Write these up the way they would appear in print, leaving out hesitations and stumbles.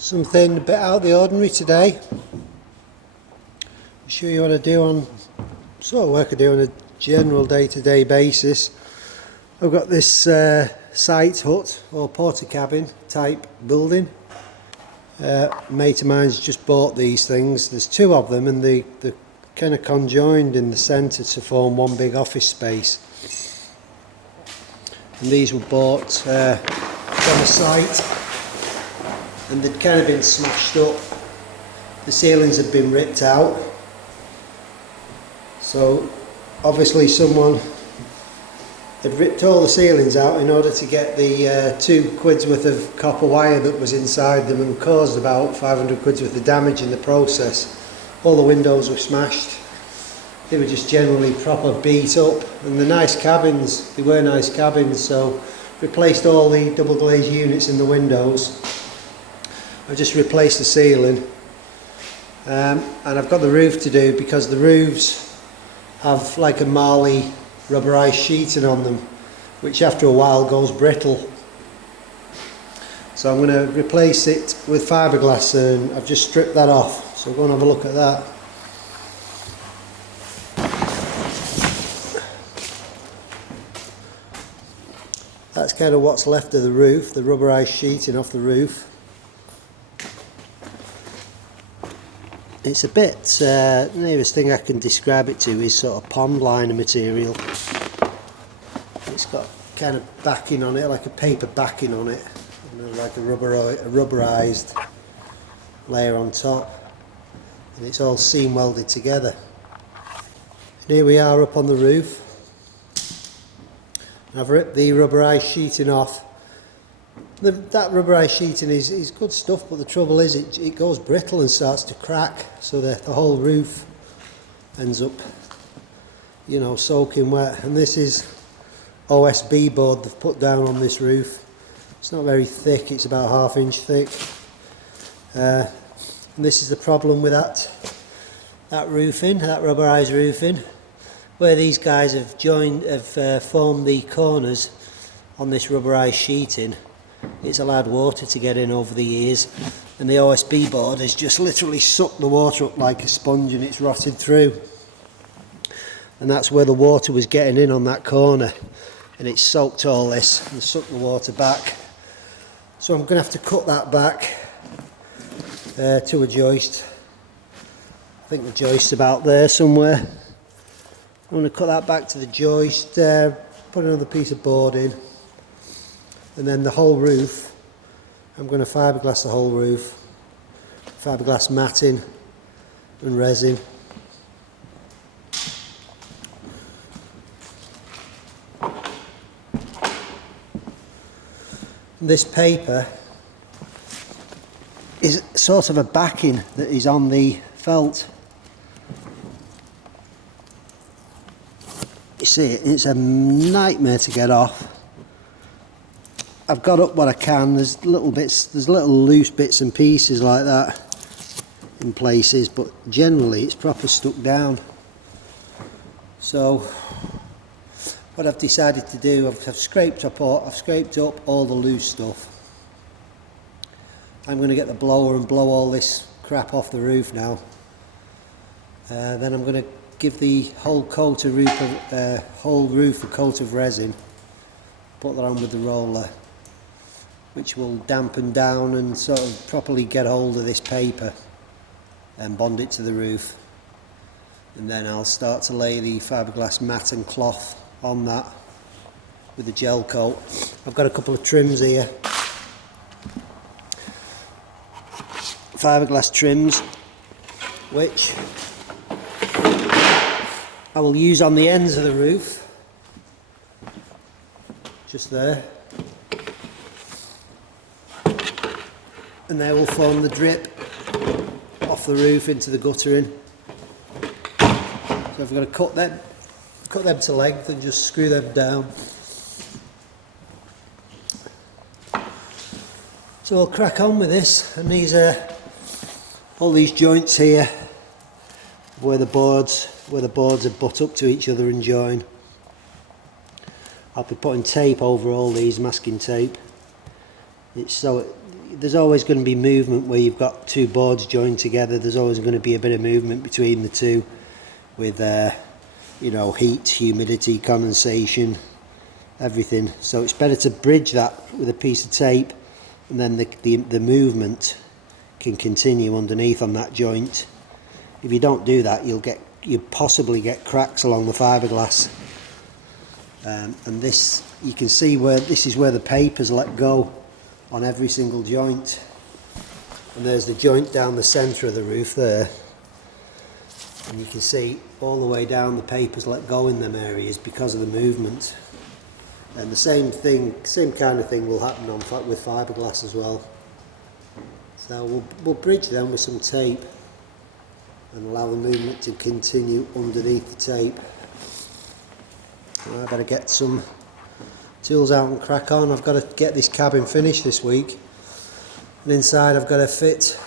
Something a bit out of the ordinary today. I'll show you what I do on sort of work I do on a general day-to-day basis. I've got this site hut or porter cabin type building. A mate of mine's just bought these things. There's two of them and they're kind of conjoined in the centre to form one big office space. And these were bought from a site and they'd kind of been smashed up. The ceilings had been ripped out. So obviously someone had ripped all the ceilings out in order to get the £2 worth of copper wire that was inside them and caused about 500 quid's worth of damage in the process. All the windows were smashed. They were just generally proper beat up, and the nice cabins, they were nice cabins, so replaced all the double glazed units in the windows. I've just replaced the ceiling, and I've got the roof to do because the roofs have like a marley rubberized sheeting on them, which after a while goes brittle. So I'm going to replace it with fiberglass, and I've just stripped that off. So go and have a look at that. That's kind of what's left of the roof, the rubberized sheeting off the roof. It's a bit, the nearest thing I can describe it to is sort of pond liner material. It's got kind of backing on it, like a paper backing on it, and like a rubberized layer on top, and it's all seam welded together. And here we are up on the roof. I've ripped the rubberized sheeting off. That rubberized sheeting is good stuff, but the trouble is it goes brittle and starts to crack, so the whole roof ends up, you know, soaking wet. And this is OSB board they've put down on this roof. It's not very thick, it's about ½ inch thick. And this is the problem with that roofing, that rubberized roofing, where these guys have formed the corners on this rubberized sheeting. It's allowed water to get in over the years, and the OSB board has just literally sucked the water up like a sponge, and it's rotted through. And that's where the water was getting in on that corner, and it's soaked all this and sucked the water back. So I'm going to have to cut that back to a joist. I think the joist's about there somewhere. I'm going to cut that back to the joist, put another piece of board in, and then the whole roof, I'm going to fiberglass the whole roof, fiberglass matting and resin. This paper is sort of a backing that is on the felt. You see, it's a nightmare to get off. I've got up what I can. There's little loose bits and pieces like that in places, but generally it's proper stuck down. So what I've decided to do, I've scraped up all the loose stuff. I'm going to get the blower and blow all this crap off the roof now. Then I'm going to give the whole roof a coat of resin, put that on with the roller, which will dampen down and sort of properly get hold of this paper and bond it to the roof. And then I'll start to lay the fiberglass mat and cloth on that with the gel coat. I've got a couple of trims here, fiberglass trims, which I will use on the ends of the roof, just there, and they will form the drip off the roof into the guttering. So I've got to cut them to length and just screw them down. So we'll crack on with this, and these are all these joints here where the boards are butt up to each other and join. I'll be putting tape over all these, masking tape. It's so there's always going to be movement where you've got two boards joined together. There's always going to be a bit of movement between the two with you know, heat, humidity, condensation, everything. So it's better to bridge that with a piece of tape, and then the movement can continue underneath on that joint. If you don't do that, you'll possibly get cracks along the fiberglass. And this, you can see where this is where the paper's let go on every single joint, and there's the joint down the centre of the roof there, and you can see all the way down the paper's let go in them areas because of the movement. And the same kind of thing will happen with fiberglass as well. So we'll bridge them with some tape and allow the movement to continue underneath the tape. I better get some tools out and crack on. I've got to get this cabin finished this week, and inside I've got to fit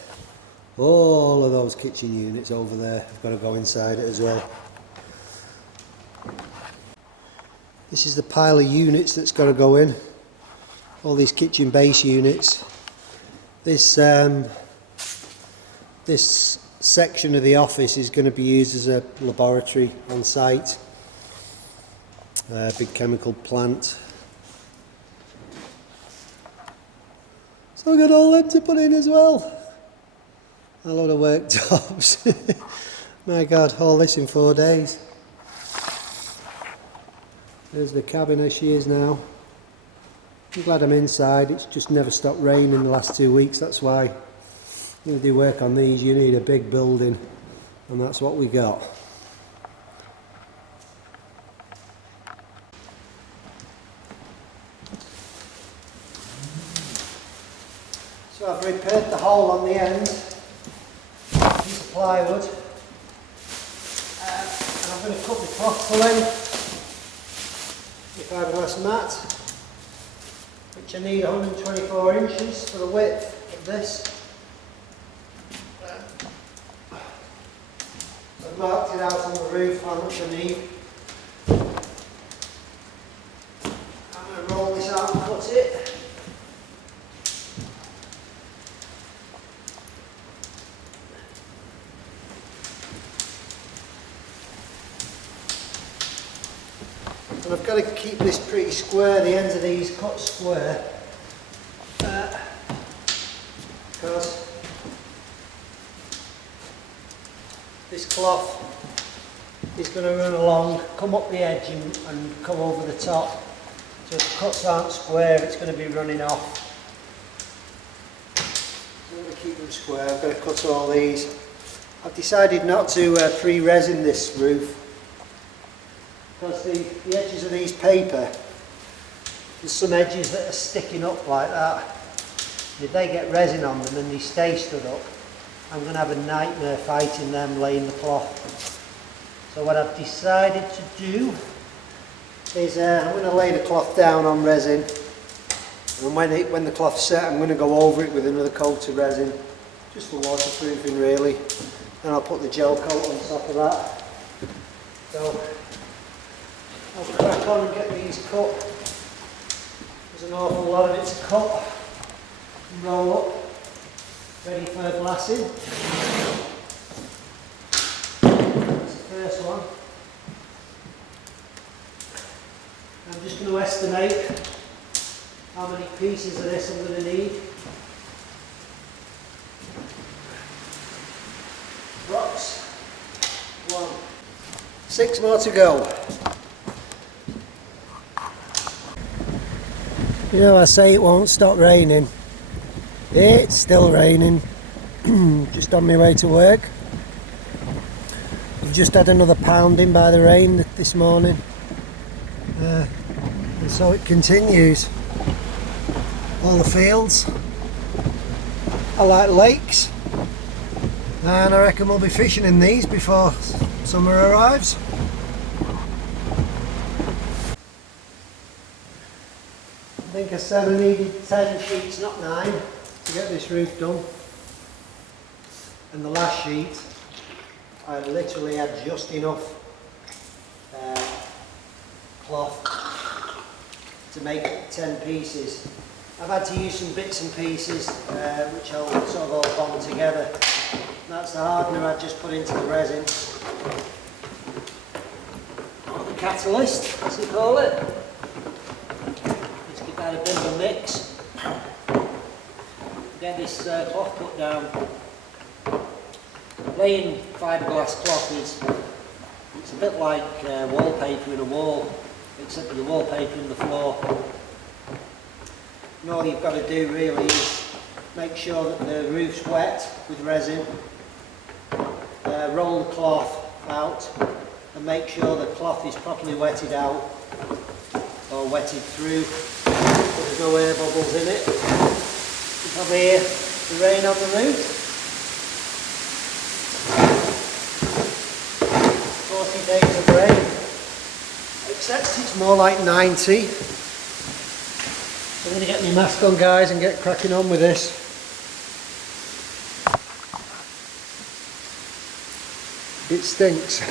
all of those kitchen units over there. I've got to go inside it as well. This is the pile of units that's got to go in, all these kitchen base units. This section of the office is going to be used as a laboratory on site, a big chemical plant. So I've got all them to put in as well. A load of worktops. My God, all this in 4 days. There's the cabin as she is now. I'm glad I'm inside. It's just never stopped raining in the last 2 weeks. That's why I'm going to do work on these. You need a big building, and that's what we got. So I've repaired the hole on the end, piece of plywood, and I'm going to cut the cloth to length, the fiberglass mat, which I need 124 inches for the width of this. I've marked it out on the roof how much I need. I'm going to roll this out and cut it. And I've got to keep this pretty square, the ends of these cut square, because this cloth is going to run along, come up the edge and come over the top. So if the cuts aren't square, it's going to be running off. So I'm going to keep them square. I've got to cut all these. I've decided not to pre-resin this roof, because the edges of these paper, there's some edges that are sticking up like that. And if they get resin on them and they stay stood up, I'm going to have a nightmare fighting them laying the cloth. So what I've decided to do is I'm going to lay the cloth down on resin, and when the cloth's set, I'm going to go over it with another coat of resin, just for waterproofing really. Then I'll put the gel coat on top of that. So I'll crack on and get these cut. There's an awful lot of it to cut and roll up, ready for glassing. That's the first one. I'm just going to estimate how many pieces of this I'm going to need. Rocks. 1. 6 more to go. You know, I say it won't stop raining. It's still raining. Just on my way to work. We've just had another pounding by the rain this morning. And so it continues. All the fields are like lakes. And I reckon we'll be fishing in these before summer arrives. I think I said I needed 10 sheets, not 9, to get this roof done. And the last sheet, I literally had just enough cloth to make 10 pieces. I've had to use some bits and pieces which I'll sort of all bond together. That's the hardener I've just put into the resin. Or the catalyst, as they call it. Just give that a bit of a mix. Get this cloth put down. Plain fiberglass cloth it's a bit like wallpaper in a wall, except with the wallpaper in the floor. And all you've got to do really is make sure that the roof's wet with resin, roll the cloth out and make sure the cloth is properly wetted out or wetted through, so there's no air bubbles in it. You can probably hear the rain on the roof. 40 days of rain, except it's more like 90. So I'm going to get my mask on, guys, and get cracking on with this. It stinks.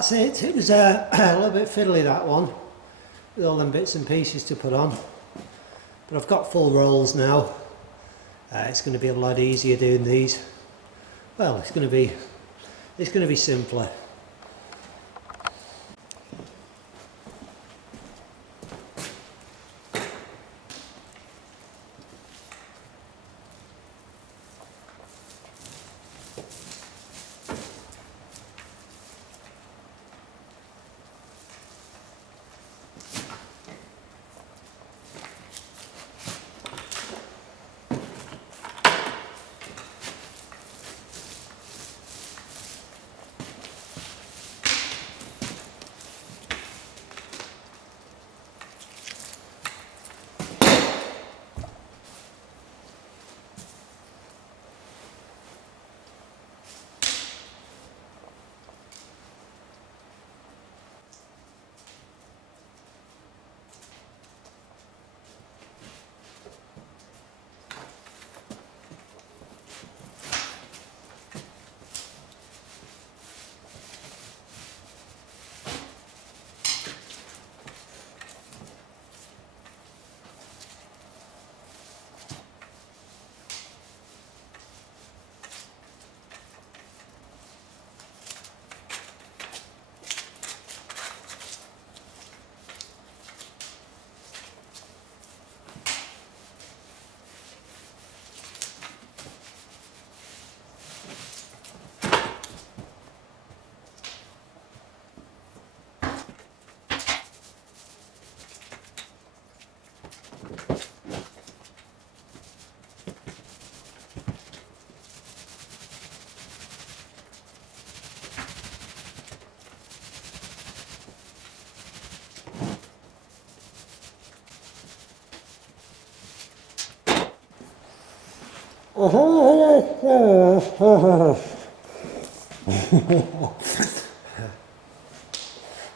that's it. It was a little bit fiddly, that one, with all them bits and pieces to put on. But I've got full rolls now. It's going to be a lot easier doing these. Well, it's going to be simpler.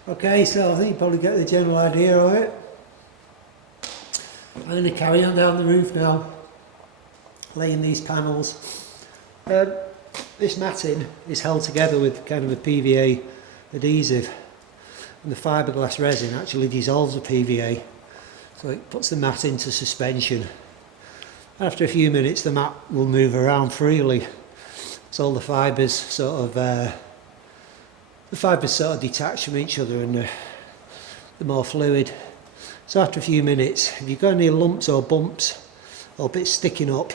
Okay, so I think you probably get the general idea of it. I'm going to carry on down the roof now, laying these panels. This matting is held together with kind of a PVA adhesive, and the fiberglass resin actually dissolves the PVA, so it puts the mat into suspension. After a few minutes the mat will move around freely, so all the fibres sort of detach from each other and they're more fluid. So after a few minutes, if you've got any lumps or bumps or bits sticking up,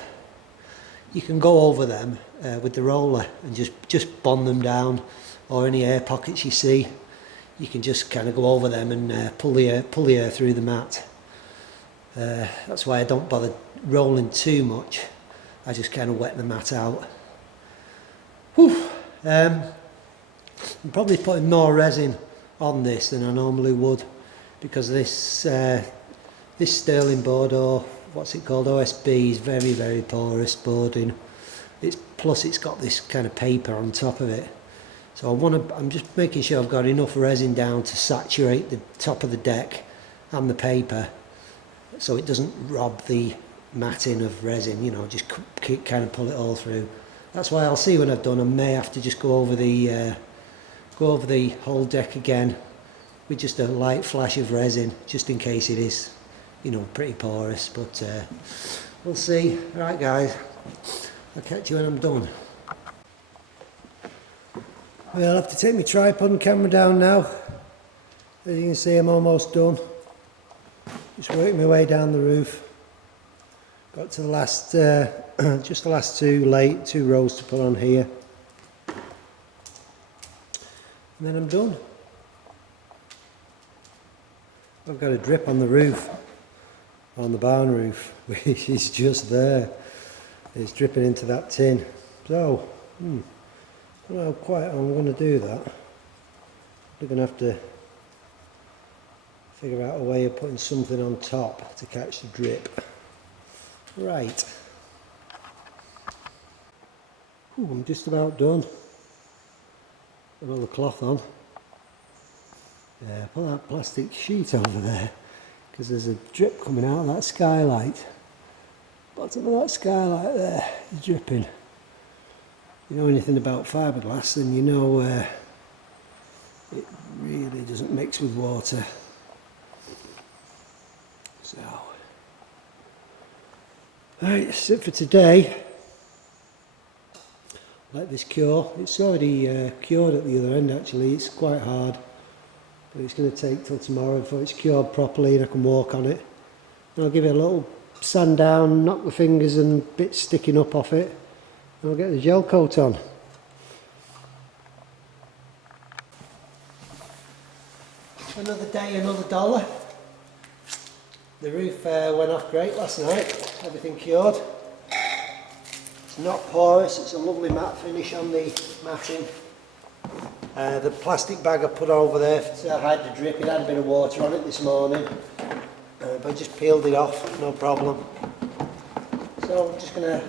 you can go over them with the roller and just bond them down, or any air pockets you see, you can just kind of go over them and pull the air through the mat. That's why I don't bother rolling too much. I just kind of wet the mat out. Whew. I'm probably putting more resin on this than I normally would, because this sterling board, or what's it called, OSB, is very, very porous boarding. Plus it's got this kind of paper on top of it. So I'm just making sure I've got enough resin down to saturate the top of the deck and the paper, so it doesn't rob the matting of resin, you know, just kind of pull it all through. That's why I'll see when I've done, I may have to just go over the whole deck again with just a light flash of resin, just in case it is, you know, pretty porous, but we'll see. Right guys, I'll catch you when I'm done. Well, I'll have to take my tripod and camera down now. As you can see, I'm almost done. Just working my way down the roof. Got to the last, just the last two rows to put on here. And then I'm done. I've got a drip on the roof, on the barn roof, which is just there. It's dripping into that tin. So, I don't know how quite I'm going to do that. We're going to have to figure out a way of putting something on top to catch the drip. Right. Ooh, I'm just about done. Put all the cloth on. Yeah, put that plastic sheet over there, because there's a drip coming out of that skylight. Bottom of that skylight there is dripping. You know anything about fiberglass, then you know it really doesn't mix with water. So, right, that's it for today. Let this cure. It's already cured at the other end actually. It's quite hard, but it's going to take till tomorrow before it's cured properly and I can walk on it. And I'll give it a little sand down, knock the fingers and bits sticking up off it, and I'll get the gel coat on. Another day, another dollar. The roof went off great last night, everything cured. It's not porous, it's a lovely matte finish on the matting. The plastic bag I put over there to hide the drip, it had a bit of water on it this morning, but I just peeled it off, no problem. So I'm just gonna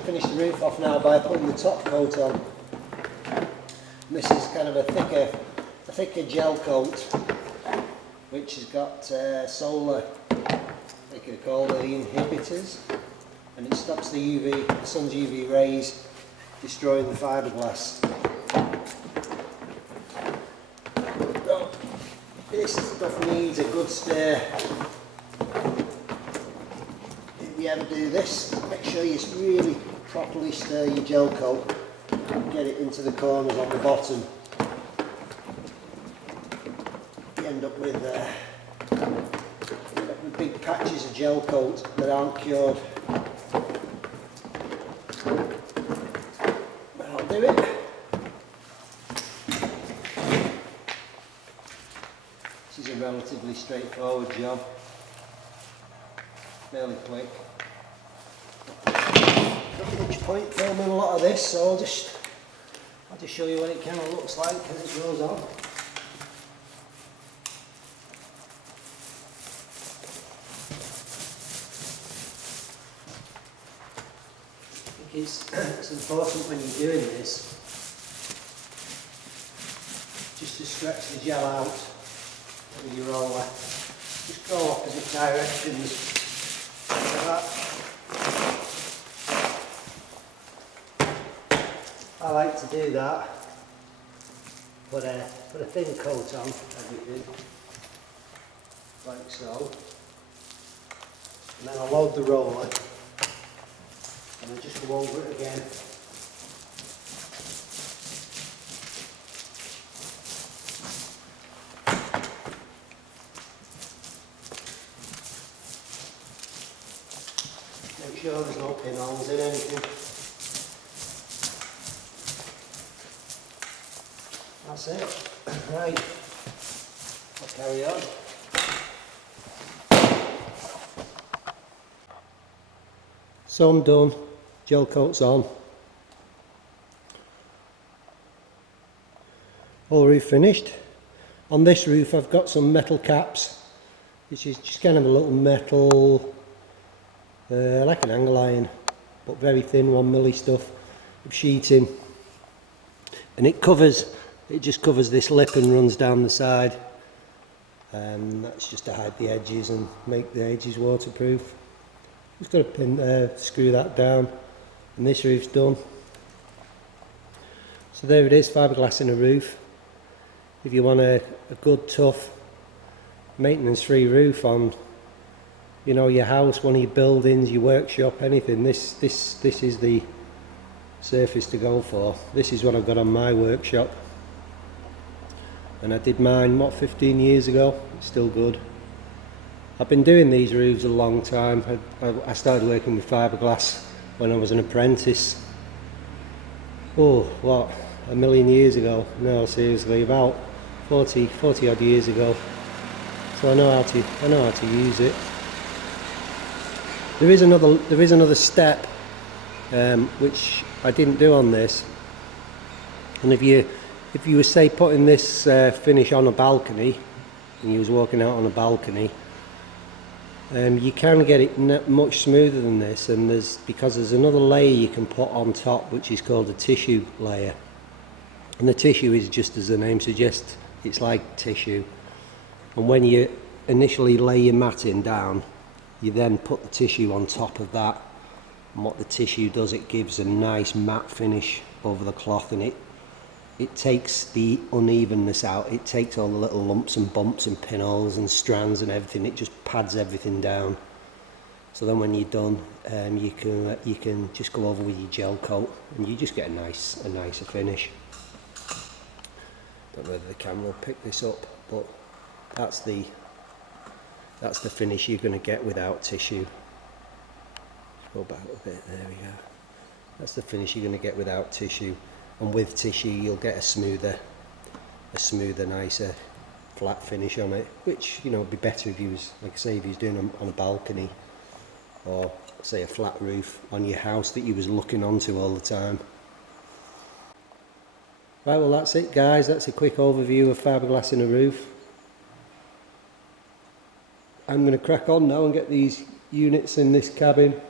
finish the roof off now by putting the top coat on. And this is kind of a thicker gel coat, which has got solar, they could call the inhibitors, and it stops the sun's UV rays destroying the fiberglass. This stuff needs a good stir. If you ever do this, make sure you really properly stir your gel coat and get it into the corners on the bottom. You end up with big patches of gel coat that aren't cured. But I'll do it. This is a relatively straightforward job, fairly quick. Not much point filming a lot of this, so I'll just show you what it kind of looks like as it goes on. I think it's important when you're doing this just to stretch the gel out with your roller. Just go opposite directions like that. I like to do that. Put a thin coat on everything, like so. And then I'll load the roller and I'll just go over it again. Make sure there's no pinholes in anything. That's it. Right, I'll carry on. So I'm done, gel coat's on. Whole roof finished. On this roof I've got some metal caps, which is just kind of a little metal, like an angle iron, but very thin 1mm stuff of sheeting. And it just covers this lip and runs down the side. That's just to hide the edges and make the edges waterproof. Just got to screw that down, and this roof's done. So there it is, fiberglass in a roof. If you want a good, tough, maintenance-free roof on, you know, your house, one of your buildings, your workshop, anything, this is the surface to go for. This is what I've got on my workshop, and I did mine 15 years ago. It's still good. I've been doing these roofs a long time. I started working with fiberglass when I was an apprentice. Oh, what, a million years ago? No, seriously, about 40 odd years ago. So I know how to use it. There is another step which I didn't do on this. And if you were, say, putting this finish on a balcony, and you was walking out on a balcony, you can get it much smoother than this, and because there's another layer you can put on top, which is called a tissue layer. And the tissue is, just as the name suggests, it's like tissue. And when you initially lay your matting down, you then put the tissue on top of that. And what the tissue does, it gives a nice matte finish over the cloth, and it takes the unevenness out. It takes all the little lumps and bumps and pinholes and strands and everything. It just pads everything down. So then when you're done, you can just go over with your gel coat and you just get a nicer finish. Don't know whether the camera will pick this up, but that's the finish you're going to get without tissue. Let's go back a bit, there we go. That's the finish you're going to get without tissue, and with tissue you'll get a smoother, nicer, flat finish on it, which, you know, would be better if you was, like I say, if you was doing them on a balcony, or say a flat roof on your house that you was looking onto all the time. Right, well that's it guys, that's a quick overview of fiberglass in a roof. I'm going to crack on now and get these units in this cabin.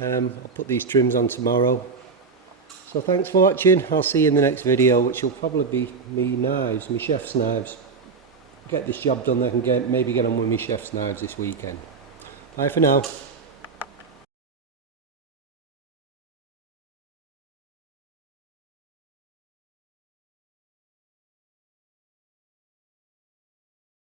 I'll put these trims on tomorrow. So thanks for watching, I'll see you in the next video, which will probably be my chef's knives. Get this job done, I can maybe get on with my chef's knives this weekend. Bye for now.